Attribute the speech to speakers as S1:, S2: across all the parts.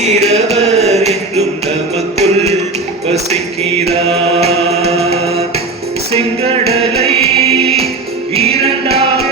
S1: இருக்கிறவர் என்றும் நமக்குள் வசிக்கிறார். செங்கடலை இரண்டாக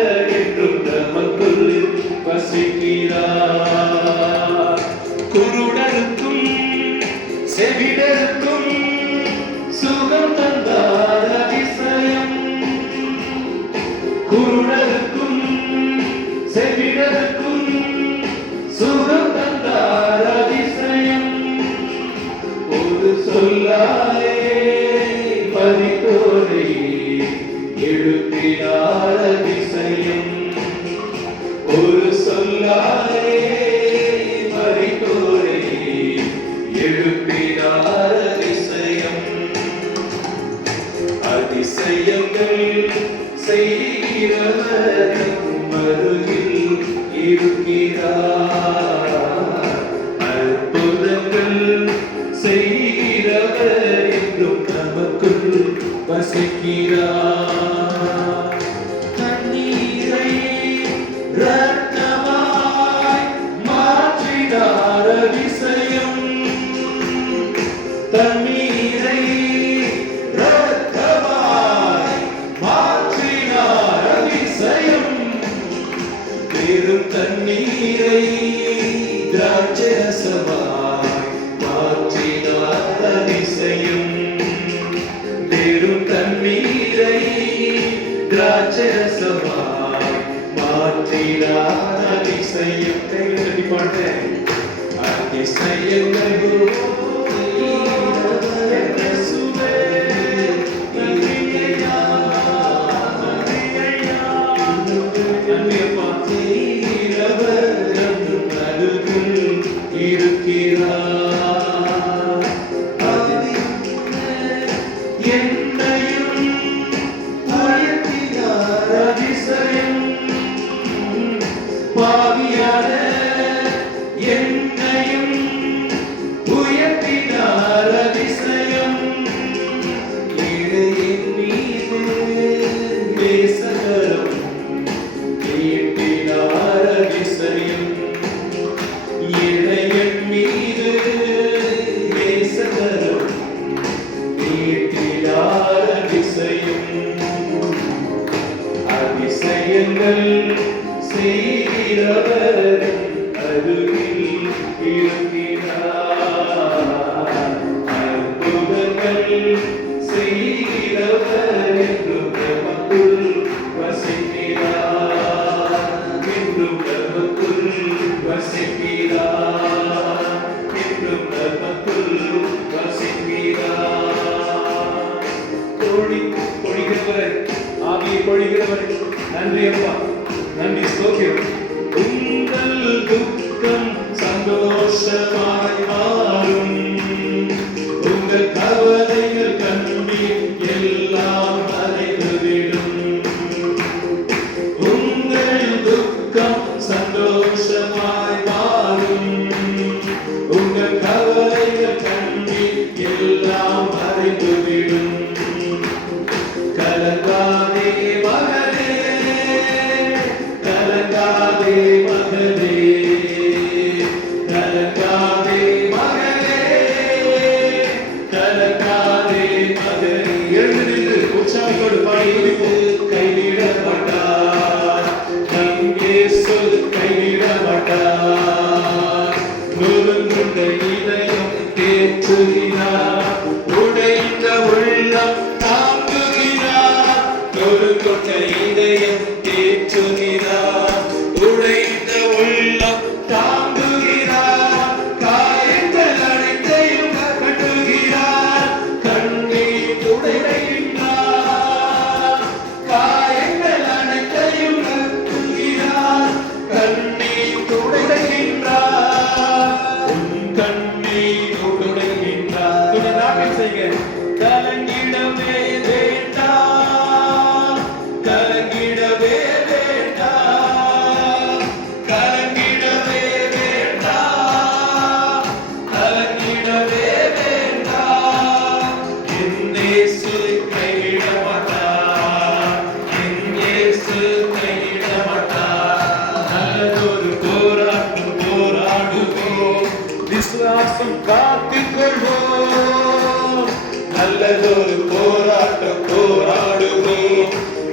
S1: செய்கிறவரும் அருகில் இருக்கிறார் அற்புதங்கள் செய்கிறவர் என்றும் நமக்குள் வசிக்கிறார். பெரும் தண்ணீரை திராட்சரசமாய் மாற்றினார் அதிசயம். பெரும் தண்ணீரை திராட்சரசமாய் மாற்றினார் அதிசயம். பாட்டேன் அதிசயம் இருக்கிறார். நன்றி அப்பா to you.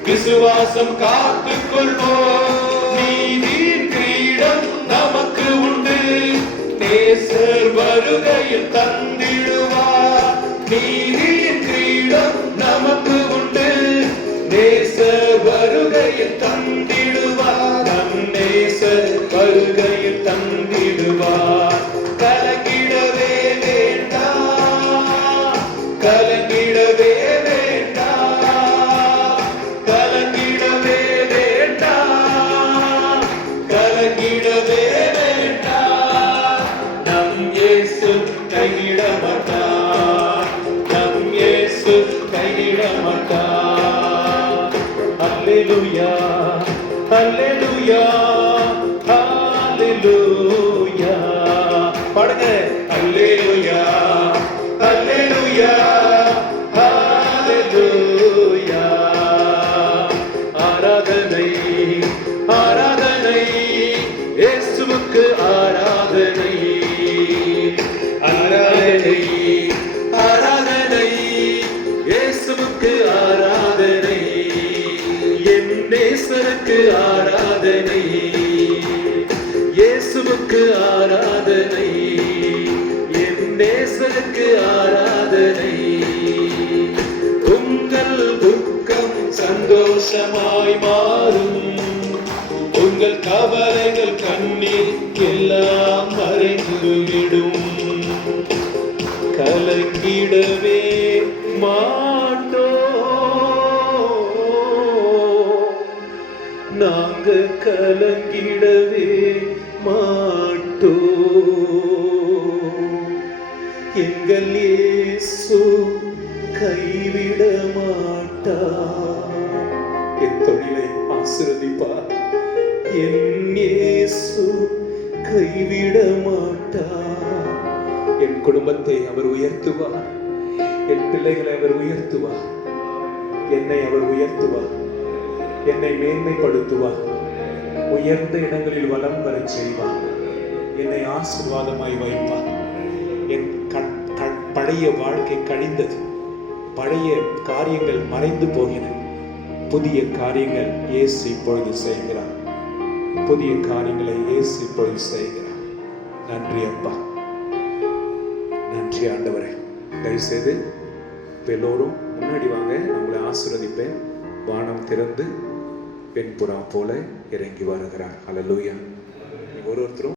S1: விசுவாசம் காத்துக் கொள்வோம் நீதியின் கிரீடம் நமக்கு உண்டு. நேசர் வருகையில் தந்திடுவார். நீதியின் கிரீடம் நமக்கு உண்டு. நேசர் வருகையில் தந்திடுவார். நம் நேசர் வருகையில் தந்திடுவார். கலகிடவே வேண்டாம். கலை Hallelujah. Hallelujah. ஆராதனை. இயேசுவுக்கு ஆராதனை. என் நேசனுக்கு ஆராதனை. உங்கள் துக்கம் சந்தோஷமாய் மாறும். உங்கள் கவலைகள் கண்ணீர் எல்லாம் மறைந்துவிடும். கலங்கிடவே நாங்க கலங்கிடவே மாட்டோ எங்கள் இயேசு கைவிட மாட்டா என் தொழிலை ஆசிரதிப்பார் என் இயேசு கைவிட மாட்டா என் குடும்பத்தை அவர் உயர்த்துவார். என் பிள்ளைகளை அவர் உயர்த்துவார். என்னை அவர் உயர்த்துவார். என்னை மேன்மைப்படுத்துவார் உயர்ந்த இடங்களில் வளம் வரச் செய்வார் என்னை ஆசீர்வாதமாய் வைப்பார் என் கண் கண் பழைய வாழ்க்கை கழிந்தது. பழைய காரியங்கள் மறைந்து போகின. புதிய காரியங்கள் இயேசு இப்பொழுது செய்கிறார். புதிய காரியங்களை இயேசு இப்பொழுது செய்கிறார். நன்றி அப்பா. நன்றி ஆண்டவரே. தயவுசெய்து எல்லோரும் முன்னாடி வாங்க. உங்களை ஆசீர்வதிப்பேன். வானம் திறந்து பெண் புறா போல இறங்கி வருகிறார். அல்லேலூயா ஒரு ஒருத்தரும்